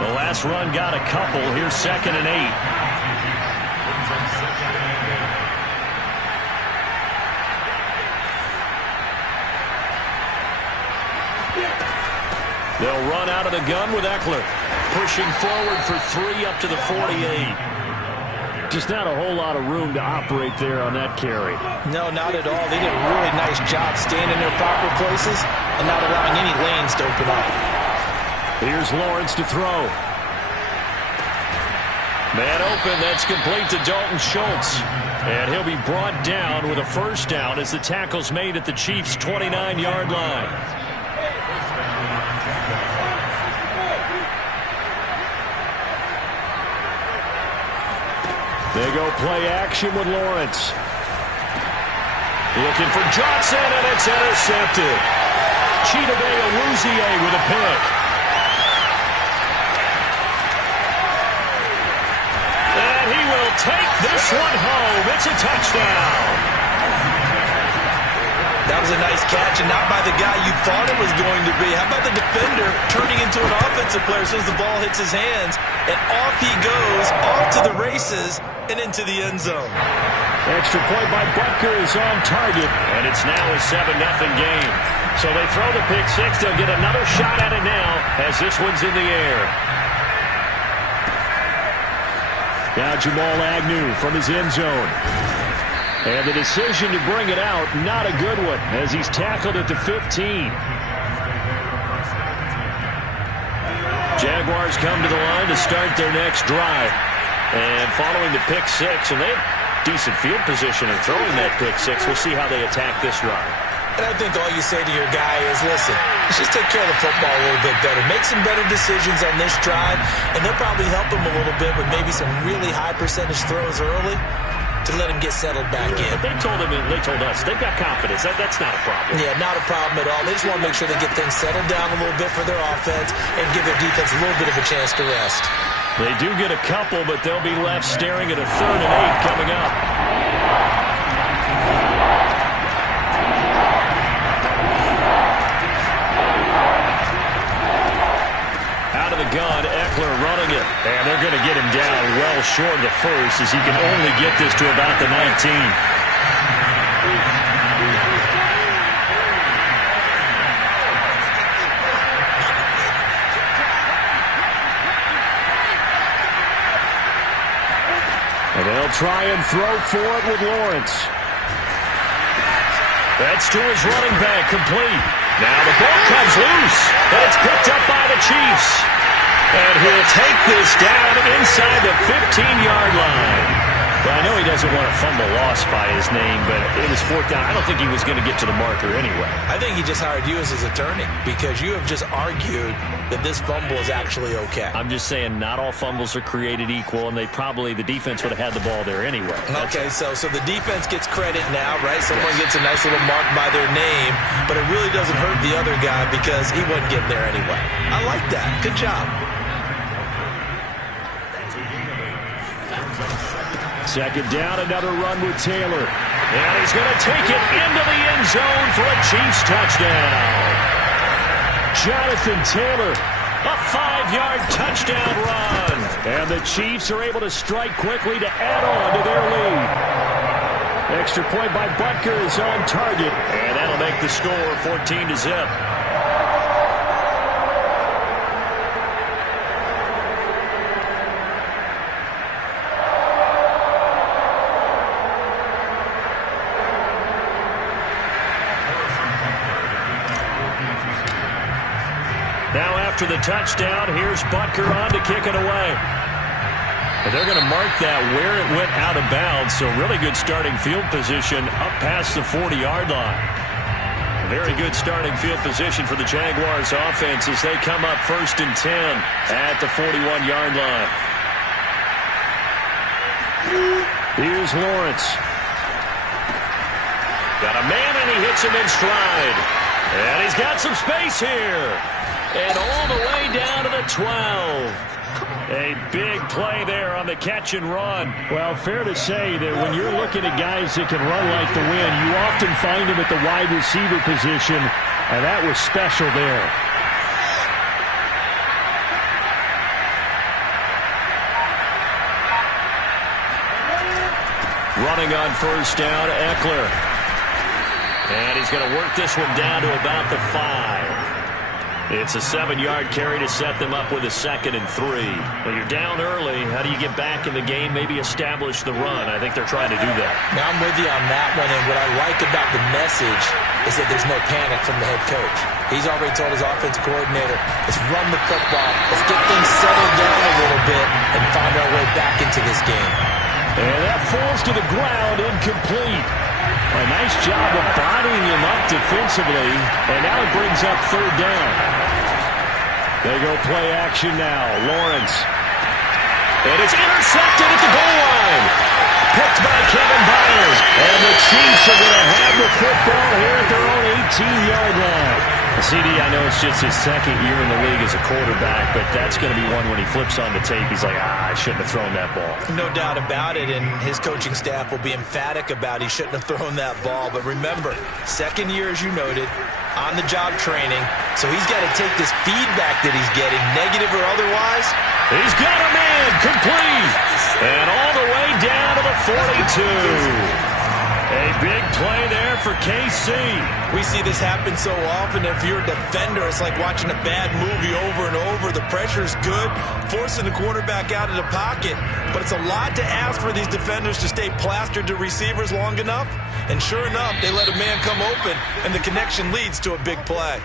The last run got a couple. Here's 2nd and 8. They'll run out of the gun with Eckler. Pushing forward for 3 up to the 48. Just not a whole lot of room to operate there on that carry. No, not at all. They did a really nice job staying in their proper places and not allowing any lanes to open up. Here's Lawrence to throw. Man open, that's complete to Dalton Schultz. And he'll be brought down with a first down as the tackle's made at the Chiefs' 29-yard line. They go play action with Lawrence. Looking for Johnson, and it's intercepted. Chidobe Awuzie with a pick. And he will take this one home. It's a touchdown. That was a nice catch, and not by the guy you thought it was going to be. How about the defender turning into an offensive player as soon as the ball hits his hands, and off he goes, off to the races, and into the end zone. Extra point by Butker is on target. And it's now a 7-0 game. So they throw the pick six. They'll get another shot at it now as this one's in the air. Now Jamal Agnew from his end zone. And the decision to bring it out, not a good one, as he's tackled at the 15. Jaguars come to the line to start their next drive. And following the pick six, and they have decent field position in throwing that pick six. We'll see how they attack this drive. And I think all you say to your guy is, listen, let's just take care of the football a little bit better. Make some better decisions on this drive, and they'll probably help him a little bit with maybe some really high percentage throws early to let him get settled back in. They told us, they've got confidence. That's not a problem. Yeah, not a problem at all. They just want to make sure they get things settled down a little bit for their offense and give their defense a little bit of a chance to rest. They do get a couple, but they'll be left staring at a 3rd and 8 coming up. Out of the gun, Eckler running it. And they're going to get him down well short of the first as he can only get this to about the 19. And they'll try and throw for it with Lawrence. That's to his running back, complete. Now the ball comes loose. And it's picked up by the Chiefs. And he'll take this down inside the 15-yard line. Well, I know he doesn't want to fumble loss by his name, but it was 4th down. I don't think he was going to get to the marker anyway. I think he just hired you as his attorney because you have just argued that this fumble is actually okay. I'm just saying not all fumbles are created equal, and the defense would have had the ball there anyway. Okay, so the defense gets credit now, right? Someone gets a nice little mark by their name, but it really doesn't hurt the other guy because he wasn't getting there anyway. I like that. Good job. 2nd down, another run with Taylor. And he's going to take it into the end zone for a Chiefs touchdown. Jonathan Taylor, a 5-yard touchdown run. And the Chiefs are able to strike quickly to add on to their lead. Extra point by Butker is on target. And that'll make the score 14-0. Now after the touchdown, here's Butker on to kick it away. And they're going to mark that where it went out of bounds, so really good starting field position up past the 40-yard line. Very good starting field position for the Jaguars offense as they come up 1st and 10 at the 41-yard line. Here's Lawrence. Got a man and he hits him in stride. And he's got some space here. And all the way down to the 12. A big play there on the catch and run. Well, fair to say that when you're looking at guys that can run like the wind, you often find them at the wide receiver position, and that was special there. Running on first down, Eckler. And he's going to work this one down to about the 5. It's a 7-yard carry to set them up with a 2nd and 3. Well, you're down early. How do you get back in the game, maybe establish the run? I think they're trying to do that. Now, I'm with you on that one, and what I like about the message is that there's no panic from the head coach. He's already told his offensive coordinator, let's run the football, let's get things settled down a little bit and find our way back into this game. And that falls to the ground, incomplete. A nice job of bodying him up defensively, and now it brings up 3rd down. They go play action now. Lawrence. And it's intercepted at the goal line. Picked by Kevin Byard. And the Chiefs are going to have the football here at their own 18-yard line. CD, I know it's just his 2nd year in the league as a quarterback, but that's going to be one when he flips on the tape. He's like, I shouldn't have thrown that ball. No doubt about it, and his coaching staff will be emphatic about he shouldn't have thrown that ball. But remember, 2nd year, as you noted, on-the-job training, so he's got to take this feedback that he's getting, negative or otherwise. He's got a man, complete, and all the way down to the 42. A big play there for KC. We see this happen so often. If you're a defender, it's like watching a bad movie over and over. The pressure's good, forcing the quarterback out of the pocket. But it's a lot to ask for these defenders to stay plastered to receivers long enough. And sure enough, they let a man come open, and the connection leads to a big play.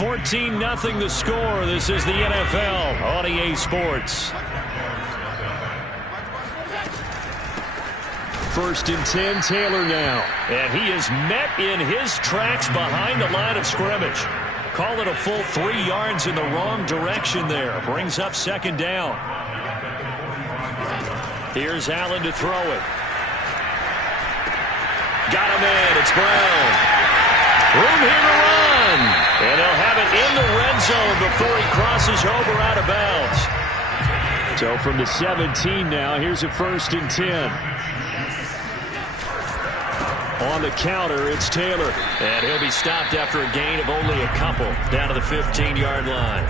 14-0 the score. This is the NFL on EA Sports. 1st and 10, Taylor now. And he is met in his tracks behind the line of scrimmage. Call it a full 3 yards in the wrong direction there. Brings up 2nd down. Here's Allen to throw it. Got a man. It's Brown. Room here to run. And they'll have it in the red zone before he crosses over out of bounds. So from the 17 now, here's a 1st and 10. On the counter, it's Taylor. And he'll be stopped after a gain of only a couple down to the 15-yard line.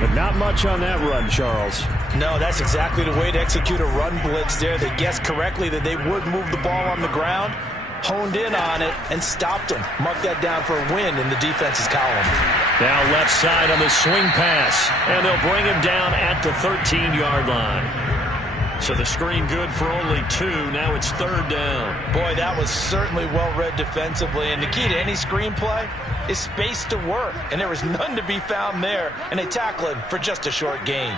But not much on that run, Charles. No, that's exactly the way to execute a run blitz there. They guessed correctly that they would move the ball on the ground, honed in on it, and stopped him. Mark that down for a win in the defense's column. Now left side on the swing pass, and they'll bring him down at the 13-yard line. So the screen good for only 2. Now it's 3rd down. Boy, that was certainly well-read defensively. And the key to any screenplay is space to work. And there was none to be found there. And they tackle him for just a short gain.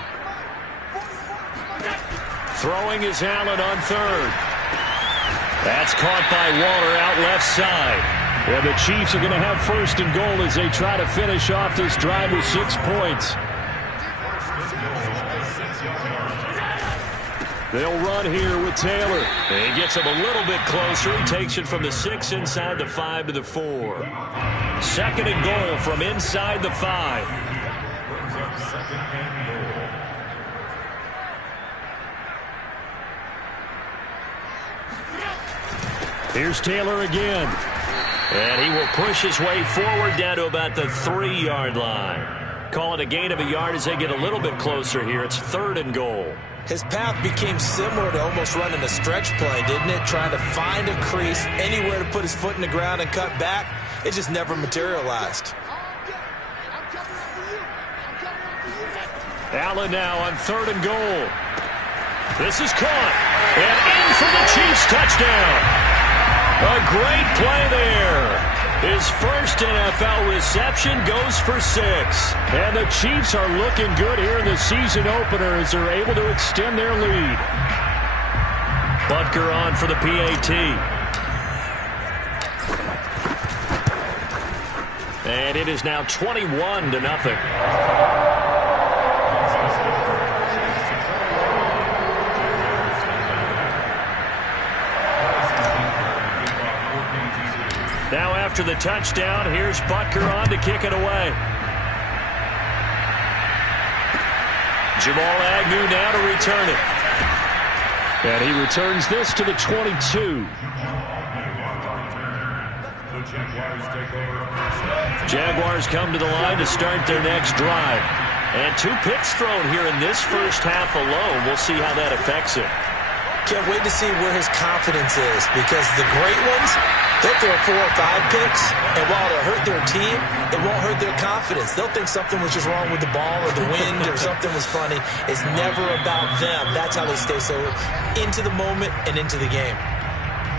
Throwing is Allen on 3rd. That's caught by Waller out left side. Well, the Chiefs are going to have 1st and goal as they try to finish off this drive with 6 points. They'll run here with Taylor. And he gets him a little bit closer. He takes it from the 6 inside the 5 to the 4. 2nd and goal from inside the 5. Here's Taylor again. And he will push his way forward down to about the 3-yard line. Call it a gain of a yard as they get a little bit closer here. It's 3rd and goal. His path became similar to almost running a stretch play, didn't it? Trying to find a crease, anywhere to put his foot in the ground and cut back. It just never materialized. Allen now on 3rd and goal. This is caught. And in for the Chiefs touchdown. A great play there. His first NFL reception goes for 6. And the Chiefs are looking good here in the season opener as they're able to extend their lead. Butker on for the PAT. And it is now 21-0. Now after the touchdown, here's Butker on to kick it away. Jamal Agnew now to return it. And he returns this to the 22. Jaguars come to the line to start their next drive. And 2 picks thrown here in this first half alone. We'll see how that affects it. Can't wait to see where his confidence is, because the great ones, they'll throw 4 or 5 picks, and while it'll hurt their team, it won't hurt their confidence. They'll think something was just wrong with the ball or the wind or something was funny. It's never about them. That's how they stay so into the moment and into the game.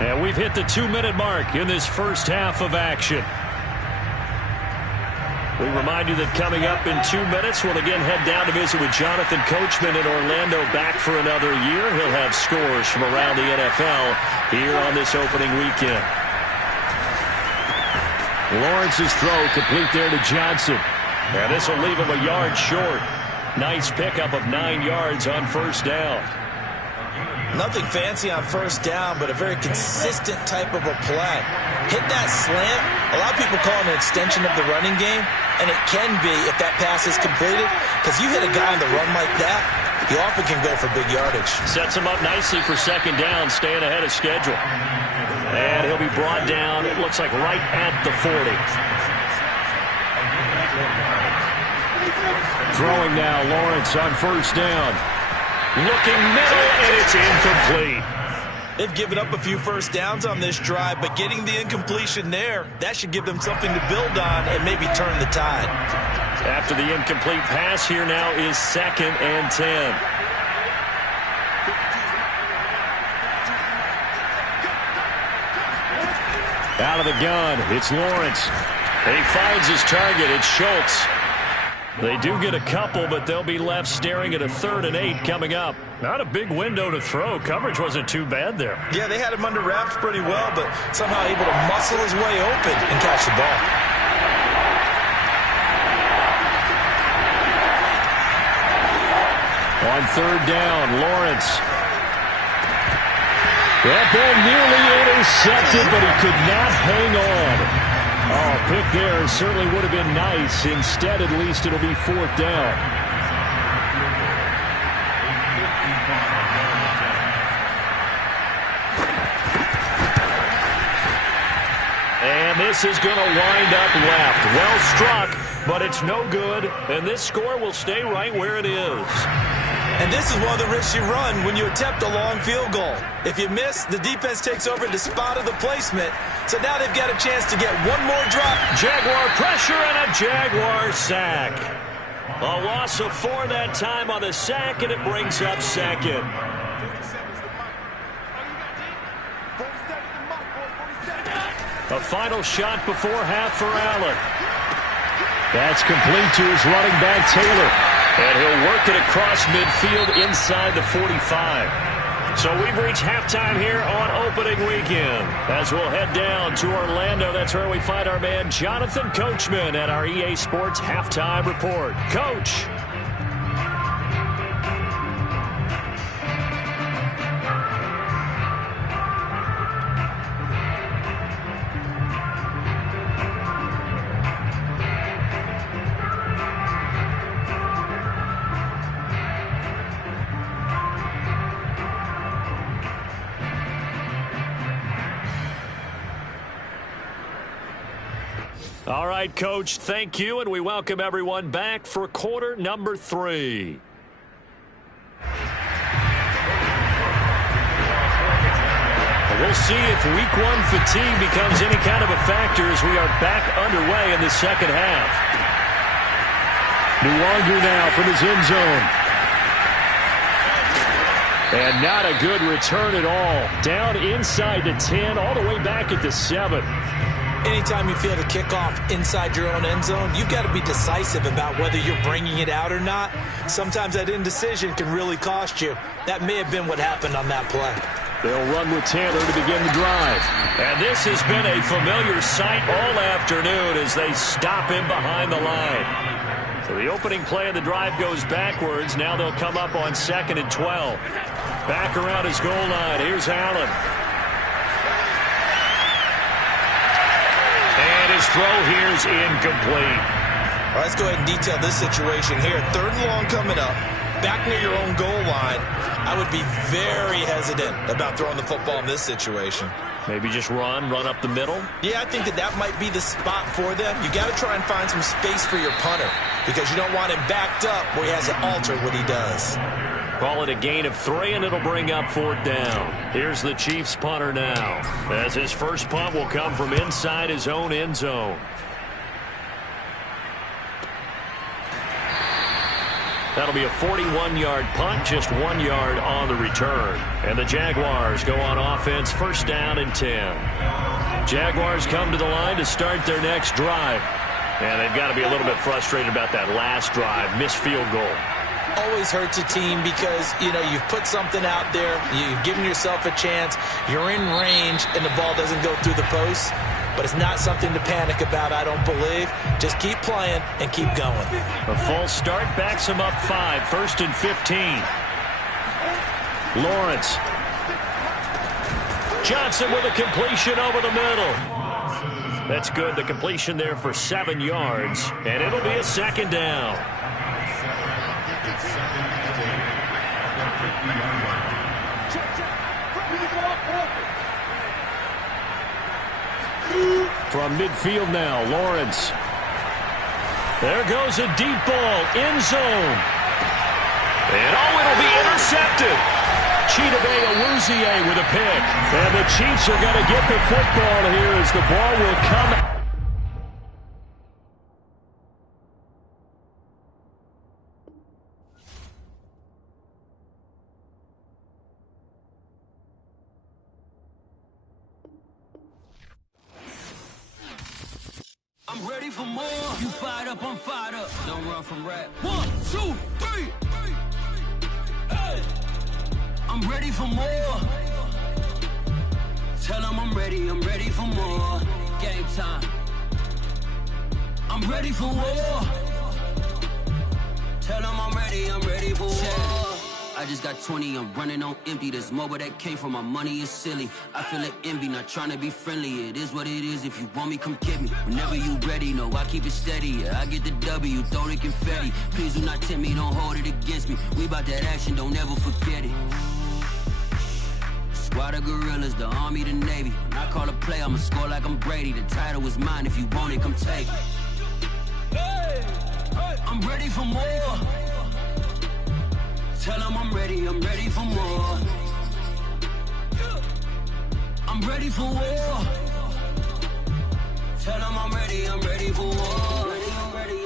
And we've hit the 2-minute mark in this first half of action. We remind you that coming up in 2 minutes, we'll again head down to visit with Jonathan Coachman in Orlando, back for another year. He'll have scores from around the NFL here on this opening weekend. Lawrence's throw complete there to Johnson. And this will leave him a yard short. Nice pickup of 9 yards on first down. Nothing fancy on first down, but a very consistent type of a play. Hit that slant. A lot of people call it an extension of the running game, and it can be if that pass is completed, because you hit a guy on the run like that, he often can go for big yardage. Sets him up nicely for second down, staying ahead of schedule. And he'll be brought down, it looks like right at the 40. Throwing now, Lawrence on first down. Looking middle, and it's incomplete. They've given up a few first downs on this drive, but getting the incompletion there, that should give them something to build on and maybe turn the tide. After the incomplete pass, here now is 2nd and 10. Out of the gun, it's Lawrence. He finds his target, it's Schultz. They do get a couple, but they'll be left staring at a 3rd and 8 coming up. Not a big window to throw. Coverage wasn't too bad there. Yeah, they had him under wraps pretty well, but somehow able to muscle his way open and catch the ball. On 3rd down, Lawrence. That ball nearly intercepted, but he could not hang on. Oh, pick there certainly would have been nice. Instead, at least it'll be 4th down. And this is going to wind up left. Well struck, but it's no good. And this score will stay right where it is. And this is one of the risks you run when you attempt a long field goal. If you miss, the defense takes over the spot of the placement. So now they've got a chance to get one more drop. Jaguar pressure and a Jaguar sack. A loss of 4 that time on the sack, and it brings up 2nd. A final shot before half for Allen. That's complete to his running back, Taylor. And he'll work it across midfield inside the 45. So we've reached halftime here on opening weekend. As we'll head down to Orlando, that's where we find our man Jonathan Coachman at our EA Sports Halftime Report. Coach. All right, Coach, thank you, and we welcome everyone back for quarter number 3. We'll see if week 1 fatigue becomes any kind of a factor as we are back underway in the second half. Nuwanger now from his end zone. And not a good return at all. Down inside the 10, all the way back at the 7. Anytime you feel the kickoff inside your own end zone, you've got to be decisive about whether you're bringing it out or not. Sometimes that indecision can really cost you. That may have been what happened on that play. They'll run with Taylor to begin the drive. And this has been a familiar sight all afternoon as they stop him behind the line. So the opening play of the drive goes backwards. Now they'll come up on 2nd and 12. Back around his goal line. Here's Allen. And his throw here is incomplete. Well, let's go ahead and detail this situation here. 3rd and long coming up. Back near your own goal line. I would be very hesitant about throwing the football in this situation. Maybe just run up the middle? Yeah, I think that might be the spot for them. You got to try and find some space for your punter. because you don't want him backed up where he has to alter what he does. Call it a gain of 3, and it'll bring up 4th down. Here's the Chiefs punter now, as his first punt will come from inside his own end zone. That'll be a 41-yard punt, just 1 yard on the return. And the Jaguars go on offense, 1st down and 10. Jaguars come to the line to start their next drive. And they've got to be a little bit frustrated about that last drive, missed field goal. Always hurts a team because, you've put something out there, you've given yourself a chance, you're in range, and the ball doesn't go through the post. But it's not something to panic about, I don't believe. Just keep playing and keep going. A false start backs him up 5, 1st and 15. Lawrence. Johnson with a completion over the middle. That's good. The completion there for 7 yards, and it'll be a 2nd down. From midfield now, Lawrence. There goes a deep ball, end zone. And it'll be intercepted. Chidobe Awuzie with a pick. And the Chiefs are going to get the football here as the ball will come. I'm ready for more. You fired up, I'm fired up. Don't run from rap. 1, 2, 3. Hey. I'm ready for more. Tell them I'm ready for more. Game time. I'm ready for war. Tell them I'm ready for war. I just got 20, I'm running on empty. This mobile that came from my money is silly. I feel like envy, not trying to be friendly. It is what it is, if you want me, come get me. Whenever you ready, no, I keep it steady. Yeah, I get the W, throw the confetti. Please do not tempt me, don't hold it against me. We about that action, don't ever forget it. Squad of gorillas, the army, the navy. When I call a play, I'ma score like I'm Brady. The title is mine, if you want it, come take it. I'm ready for more. Tell them I'm ready for more. I'm ready for war. Tell them I'm ready for war. I'm ready.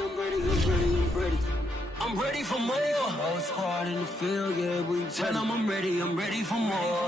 I'm ready for more. Whole squad in the field, yeah, we tell them I'm ready for more.